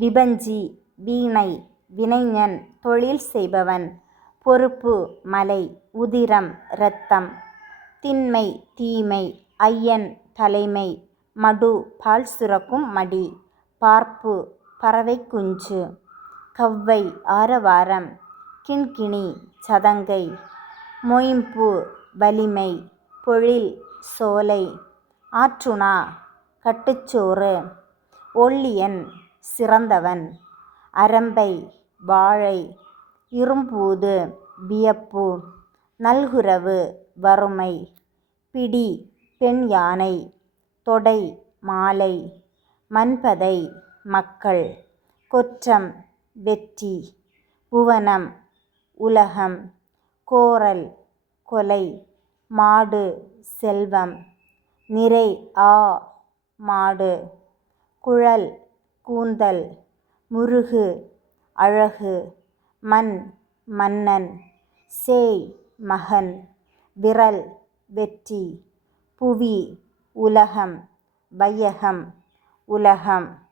விபஞ்சி வீணை வினைஞன் தொழில் செய்பவன். பொறுப்பு மலை உதிரம் இரத்தம். திண்மை தீமை ஐயன் தலைமை. மடு பால் சுரக்கும் மடி. பார்ப்பு பறவைக் குஞ்சு. கவ்வை ஆரவாரம். கிண்கிணி சதங்கை. மொய்ம்பு வலிமை. பொழில் சோலை. ஆற்றுணா கட்டுச்சோறு. ஒள்ளியன் சிறந்தவன். அரம்பை வாழை. இரும்பூது வியப்பு. நல்குரவு வறுமை. பிடி பெண் யானை. தொடை மாலை. மன்பதை மக்கள். கொற்றம் வெற்றி. புவனம் உலகம். கோறல் கொலை. மாடு செல்வம். நிறை மாடு. குழல் கூந்தல். முருகு அழகு. மன் மன்னன். சேய் மகன். விறல் வெற்றி. புவி உலகம். வையகம் உலகம்.